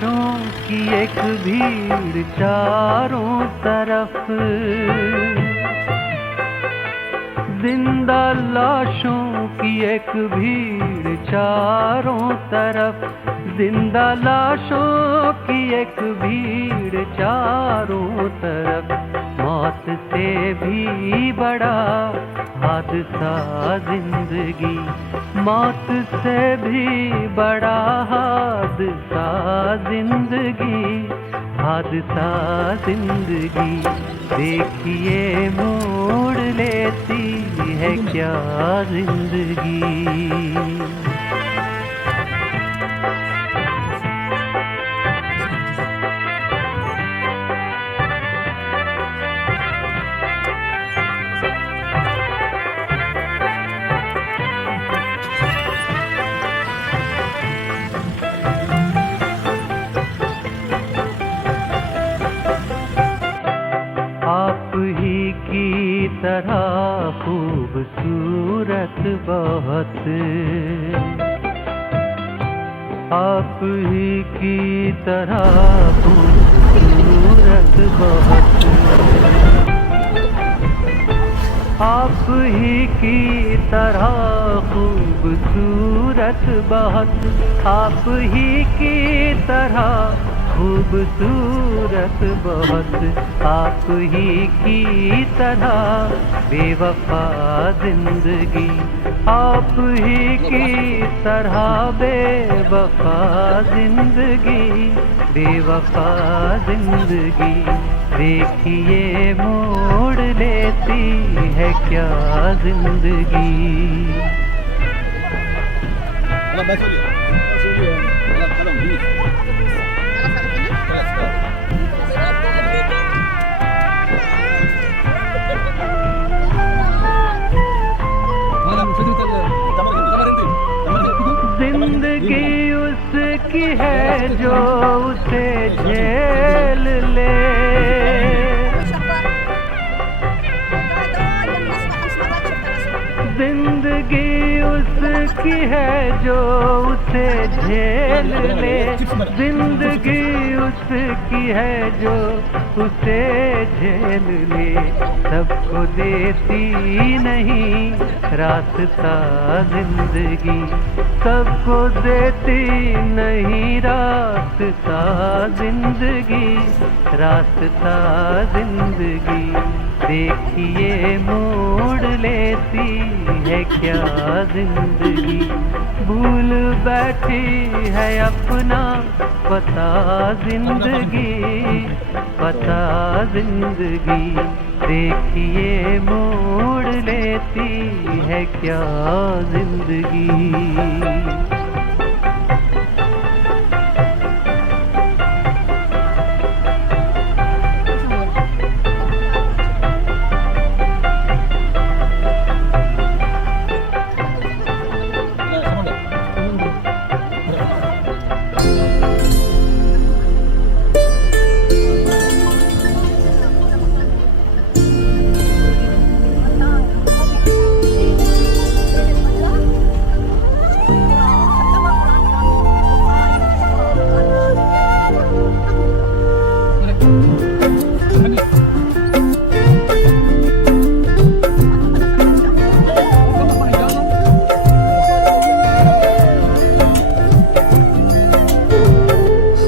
लाशों की एक भीड़ चारों तरफ, जिंदा लाशों की एक भीड़ चारों तरफ, जिंदा लाशों की एक भीड़ चारों तरफ। मौत से भी बड़ा हादसा जिंदगी, मौत से भी बड़ा हादसा जिंदगी, हादसा जिंदगी। देखिए मोड़ लेती है क्या जिंदगी। आप ही की तरह खूबसूरत बहुत, आप ही की तरह खूबसूरत बहुत, आप ही की तरह खूबसूरत बहुत, आप ही की तरह खूबसूरत बहुत, आप ही की तरह बेवफा जिंदगी, आप ही की तरह बेवफा जिंदगी, बेवफा जिंदगी। देखिए मोड़ लेती है क्या जिंदगी। जिंदगी उसकी है जो उसे झेल ले, जिंदगी उसकी है जो उसे झेल ले, जिंदगी उसकी है जो उसे झेल ले। सबको देती नहीं रास्ता जिंदगी, सबको देती नहीं रास्ता जिंदगी, रास्ता जिंदगी। देखिए मोड़ लेती है क्या जिंदगी। भूल बैठी है अपना पता जिंदगी, पता जिंदगी। देखिए मोड़ लेती है क्या जिंदगी।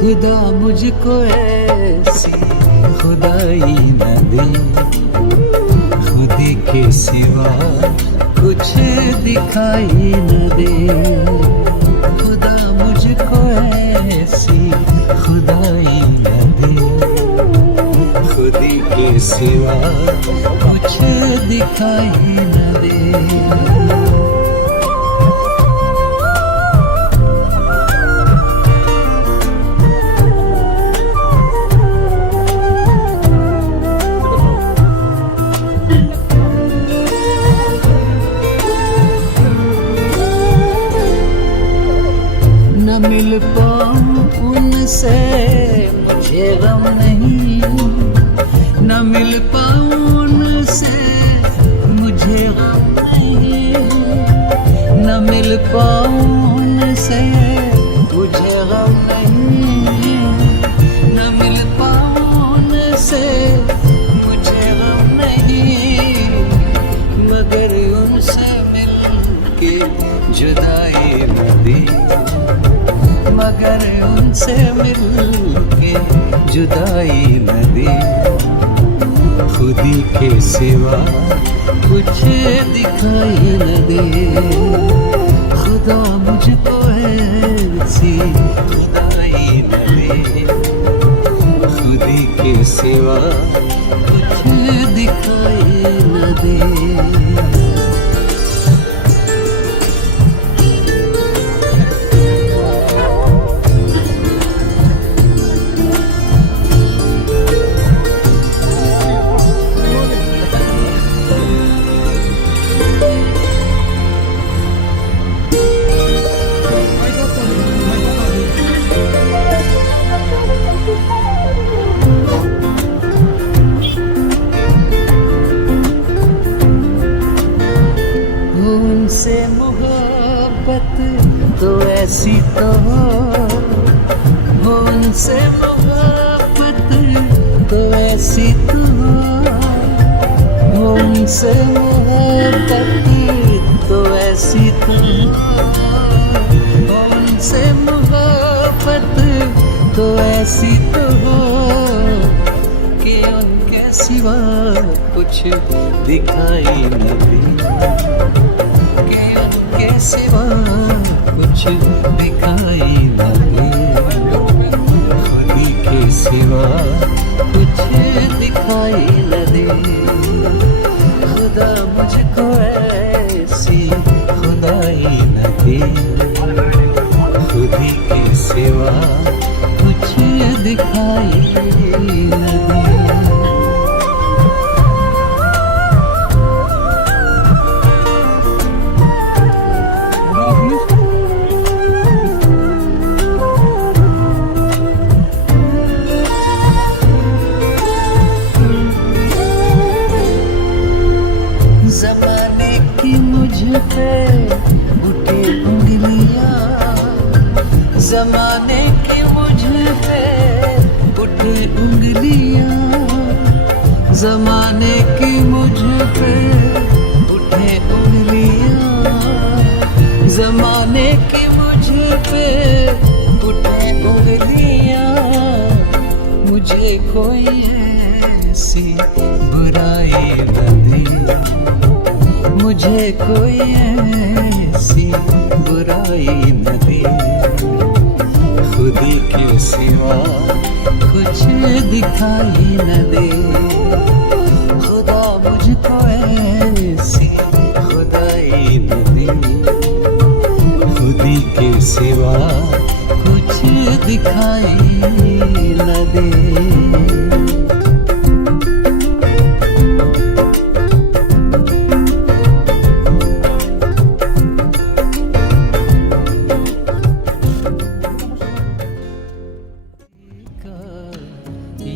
खुदा मुझको ऐसी खुदाई न दे, खुद के सिवा कुछ दिखाई न दे। खुदा मुझको ऐसी खुदाई न दे, खुद के सिवा कुछ दिखाई न दे। न मिल पाऊं उनसे मुझे गम नहीं, न मिल पाऊं उनसे मुझे गम नहीं, न मिल पाऊं उनसे मुझे गम नहीं। मगर उनसे मिलके जुदाई न दे, खुदी के सिवा कुछ दिखाई न दे। खुदा मुझको ऐसी खुदाई न दे, खुदी के सिवा कुछ दिखाई न दे। उनसे मोहब्बत तो ऐसी तो हो, उनसे मोहब्बत तो ऐसी तो हो, उनसे मोहब्बत तो ऐसी तो हो, उनसे मोहब्बत तो ऐसी तो हो कि उनके सिवा कुछ दिखाई न दे, के सिवा कुछ दिखाई न दे, खुदी के सिवा कुछ दिखाई न दे। खुदा मुझको ऐसी खुदाई न दे, खुदी के सिवा कुछ दिखाई न दे। ज़माने की मुझ पे उठी उंगलियां, ज़माने की मुझ पे उठी उंगलियां, ज़माने की मुझ पे उठे उंगलियां, ज़माने की मुझ पे उठे उंगलियां। मुझे कोई ऐसी बुराई न दे, मुझे कोई ऐसी बुराई न दे, खुदी के सिवा कुछ दिखाई न दे। खुदा मुझको ऐसी खुदाई न दे, खुदी के सिवा कुछ दिखाई न दे।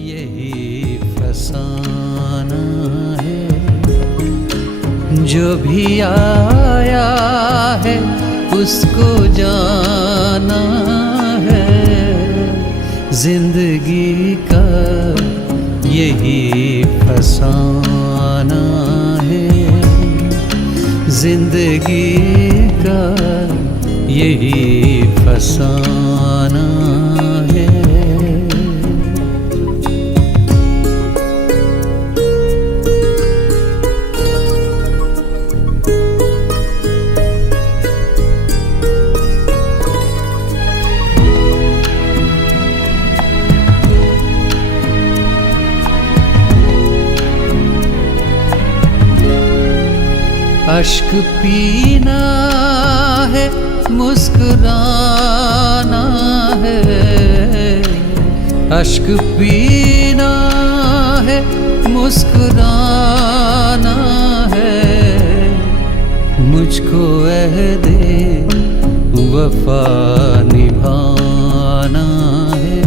यही फसाना है, जो भी आया है उसको जाना है। जिंदगी का यही फसाना है, जिंदगी का यही फसाना है। अश्क पीना है, मुस्कुराना है, अश्क पीना है, मुस्कुराना है। मुझको अहदे वफा निभाना है,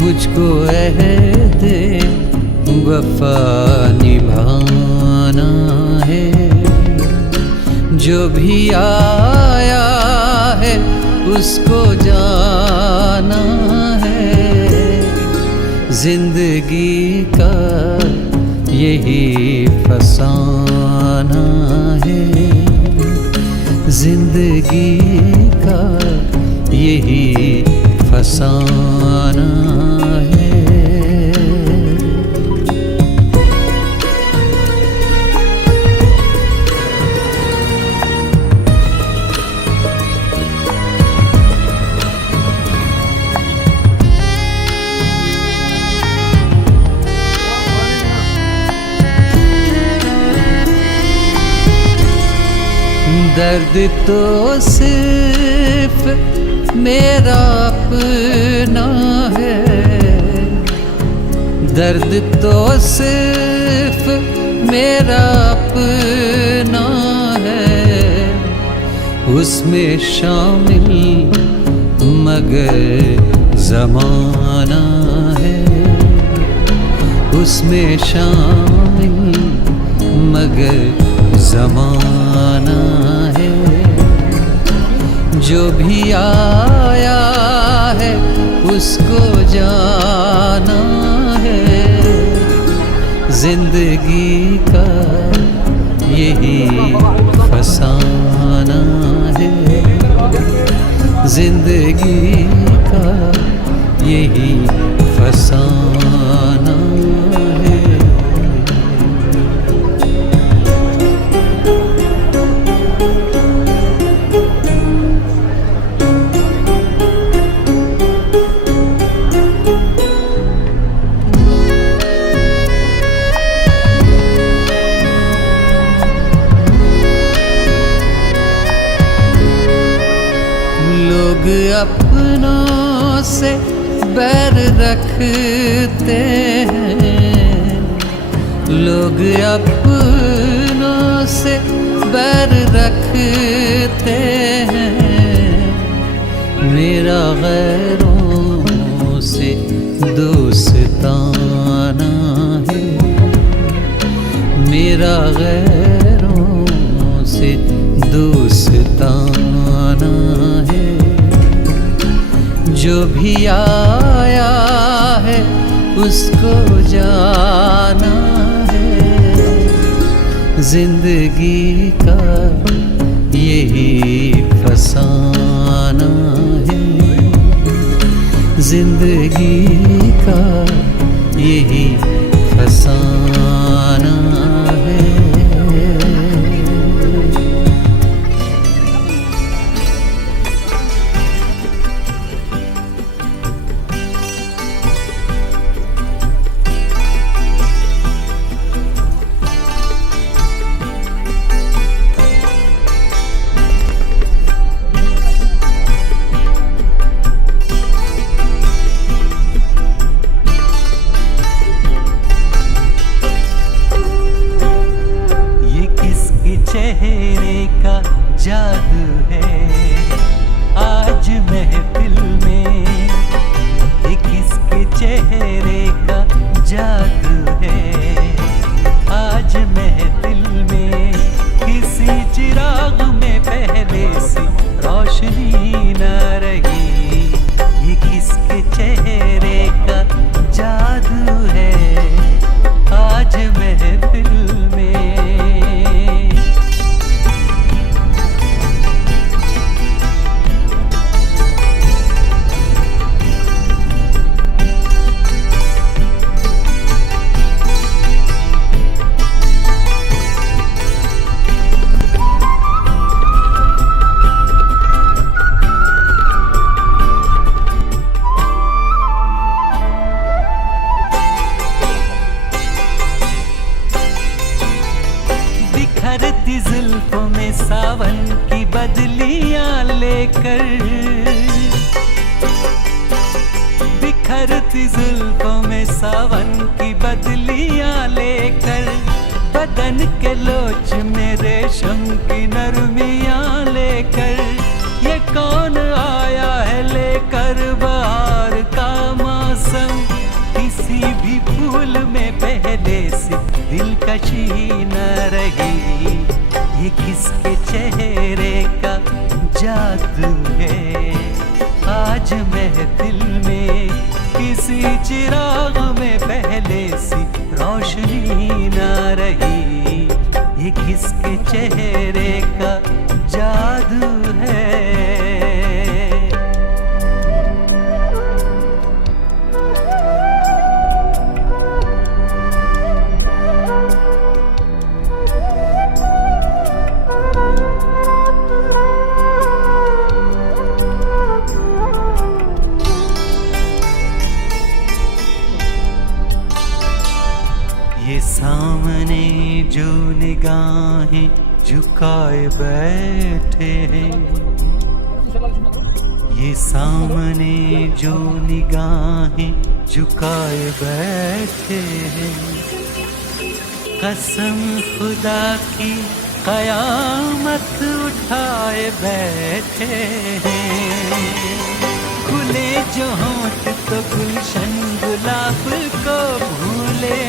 मुझको अहदे वफा निभाना है। जो भी आया है उसको जाना है। जिंदगी का यही फसाना है, जिंदगी का यही फसाना है। दर्द तो सिर्फ मेरा अपना है, दर्द तो सिर्फ मेरा अपना है, उसमें शामिल मगर ज़माना है, उसमें शामिल मगर ज़माना है। जो भी आया है उसको जाना है, जिंदगी का यही फसाना है, जिंदगी का यही फसाना है। लोग अपनों से बैर रखते हैं, लोग अपनों से बैर रखते हैं, मेरा गैरों से दोस्ताना है, मेरा गैरों से दोस्ताना है। जो भी आया है उसको जाना है, जिंदगी का यही फसाना है, जिंदगी का यही फसाना है। चेहरे का जादू है आज महफिल में, ये किसके चेहरे का जादू है आज महफिल में। किसी चिराग में पहले सी रोशनी न रही, ये किसके चेहरे का जादू है आज महफिल में। बिखरती जुल्फों में सावन की बदलियां लेकर, बिखरती जुल्फों में सावन की बदलियां लेकर, बदन के लोच में रेशम की नरमियां लेकर, ये कौन आया है लेकर बहार का मौसम। किसी भी फूल में पहले से दिलकशी न रही, ये किसके चेहरे का जादू है आज महफिल में। किसी चिराग में पहले सी रोशनी न रही, ये किसके चेहरे का जादू है। सामने जो निगाहें झुकाए बैठे हैं, ये सामने जो निगाहें झुकाए बैठे हैं, कसम खुदा की कयामत उठाए बैठे हैं। खुले जो होंठ तो गुलशन गुलाब को भूले,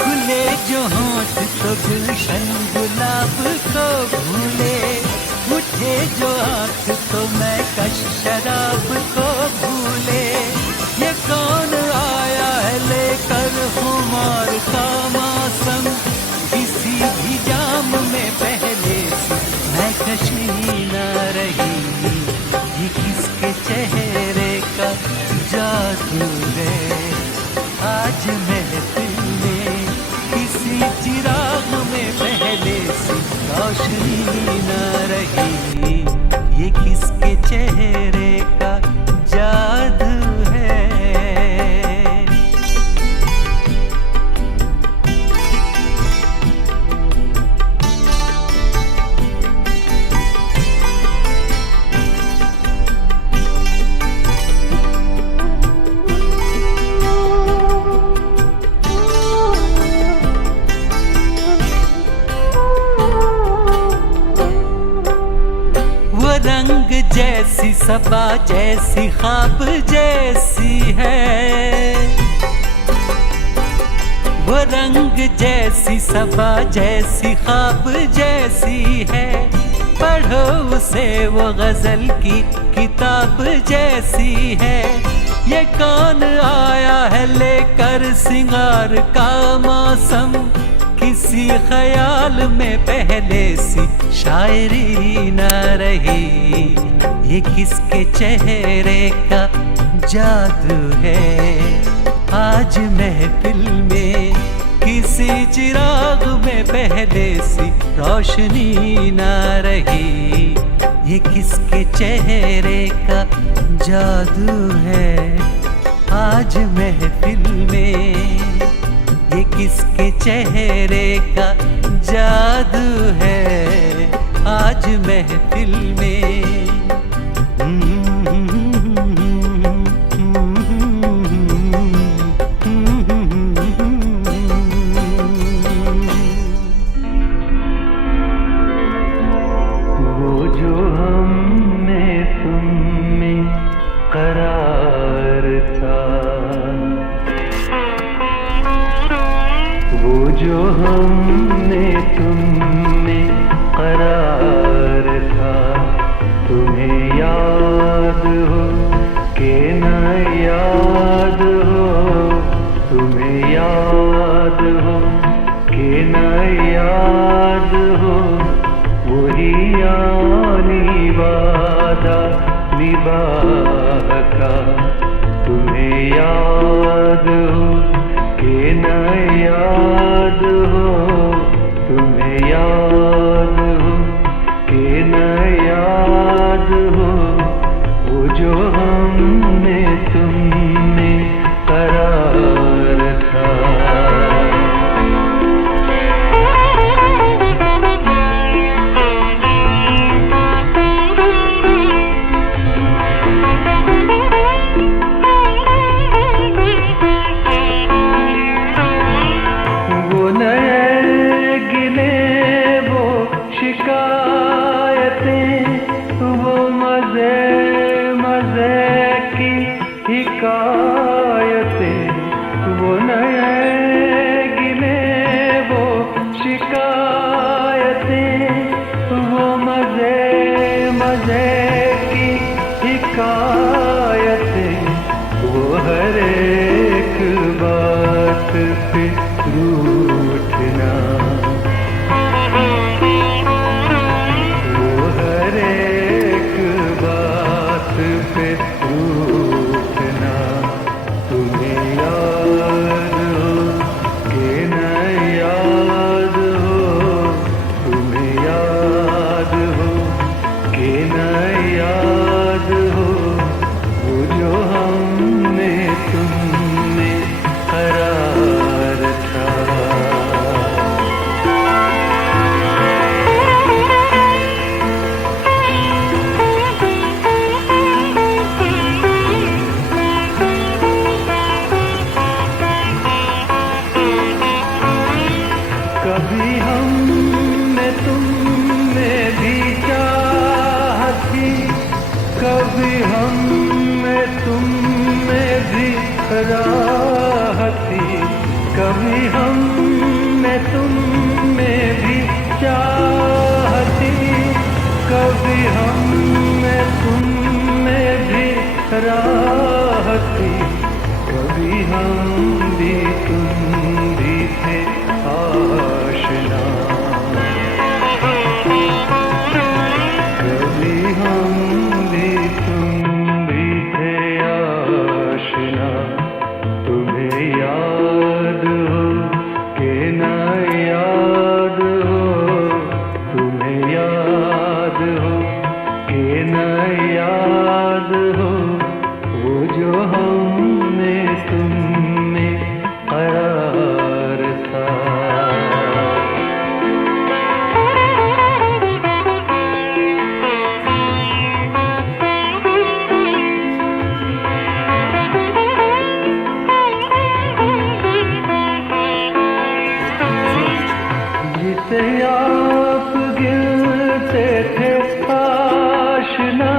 खुले जो होंठ तो गुलशन गुलाब को भूले, उठे जो आँख तो मैं कश शराब को भूले। ये कौन आया है लेकर खुमार का मौसम, किसी भी जाम में पहले से मैं कशी न रही। ये किसके चेहरे का जादू है, आज महफिल में किसी चिराग में पहले से रोशनी न रही। ये किसके चेहरे का जादू है। रंग जैसी सबा जैसी ख्वाब जैसी है, वो रंग जैसी सबा जैसी ख्वाब जैसी है। पढ़ो उसे वो गजल की किताब जैसी है। ये कौन आया है लेकर सिंगार का मौसम, किसी ख्याल में पहले सी शायरी न रही। ये किसके चेहरे का जादू है, आज महफिल में किसी चिराग में पहले सी रोशनी न रही। ये किसके चेहरे का जादू है, आज महफिल में ये किसके चेहरे का जादू है, आज महफिल में। वो जो हमने तुम में करार था, वो जो हमने तुम में करार था, तुम्हें याद हो कि न याद हो, तुम्हें याद हो कि न याद हो। वही यानी वादा निभाह का, तुम्हें याद हो कि न याद हो, तुम्हें याद हो कि न याद हो। वो जो हमने तुम में करार था। हर एक बात पे रूठना, वो हर एक बात पे रूठना। तुम्हें याद हो कि न याद हो, तुम्हें याद हो कि न याद हो। वो जो हमने तुम में हम में तुम में भी राहती, कभी हम में तुम में भी चाहती, कभी हम में तुम में भी राहती, कभी हम भी तुम भी थे आशना, कभी हम भी तुम भी थे आशना। तुम्हें याद हो कि न याद हो, तुम्हें याद हो कि न याद हो, वो जो हमने तुम में करार था। जिसे आप गिरते थे आशना,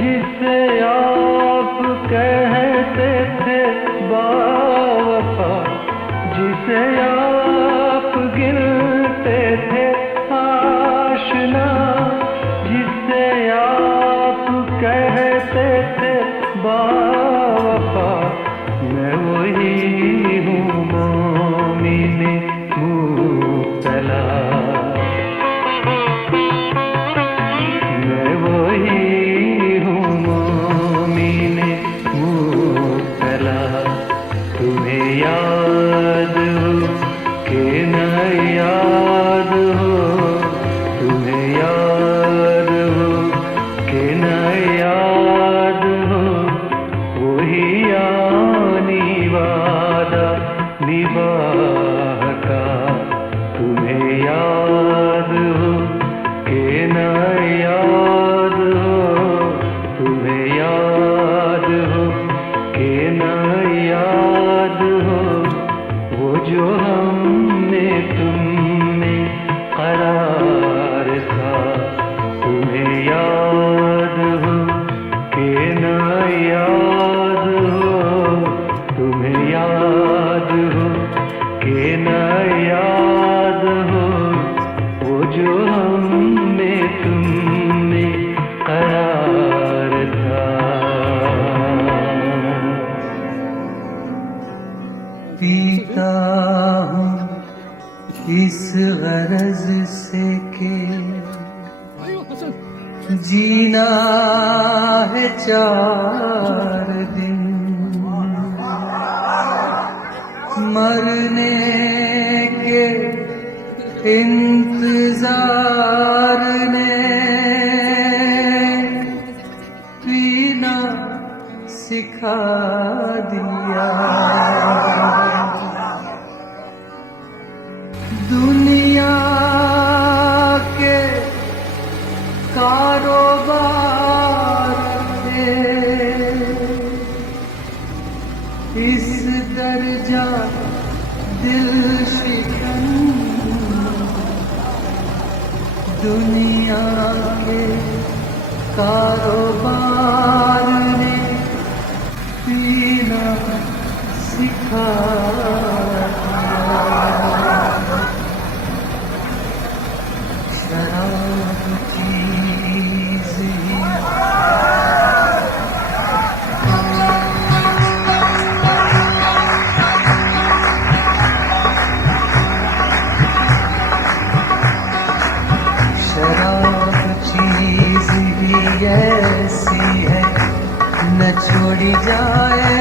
जिसे आप कहते थे बावफा, जिसे आप गिरते थे आशना, जिसे आप कहते थे बावफा, मैं वही हूँ मोमिने मुब्तला, मैं वही हूँ मोमिने मुब्तला। तुम्हें याद हो कि न याद हो, तुम्हें याद हो कि न याद हो, वही आने वादा निभाह का। तुम्हें याद हो कि न याद हो, तुम्हें याद हो कि न याद हो, वो जो हमने तुम में करार था। तुम्हें याद हो कि न याद हो, तुम्हें याद हो कि न याद हो, वो जो हमने तुम में करार था। पीता हूँ इस गरज से के जीना है 4 दिन, मरने के इंतजार ने पीना सिखा दिया। दुनिया के कारोबार थे इस दर्जा दिल शिकन, दुनिया के कारोबार ने पीना सिखा शराब चीज़ ही ऐसी है न छोड़ी जाए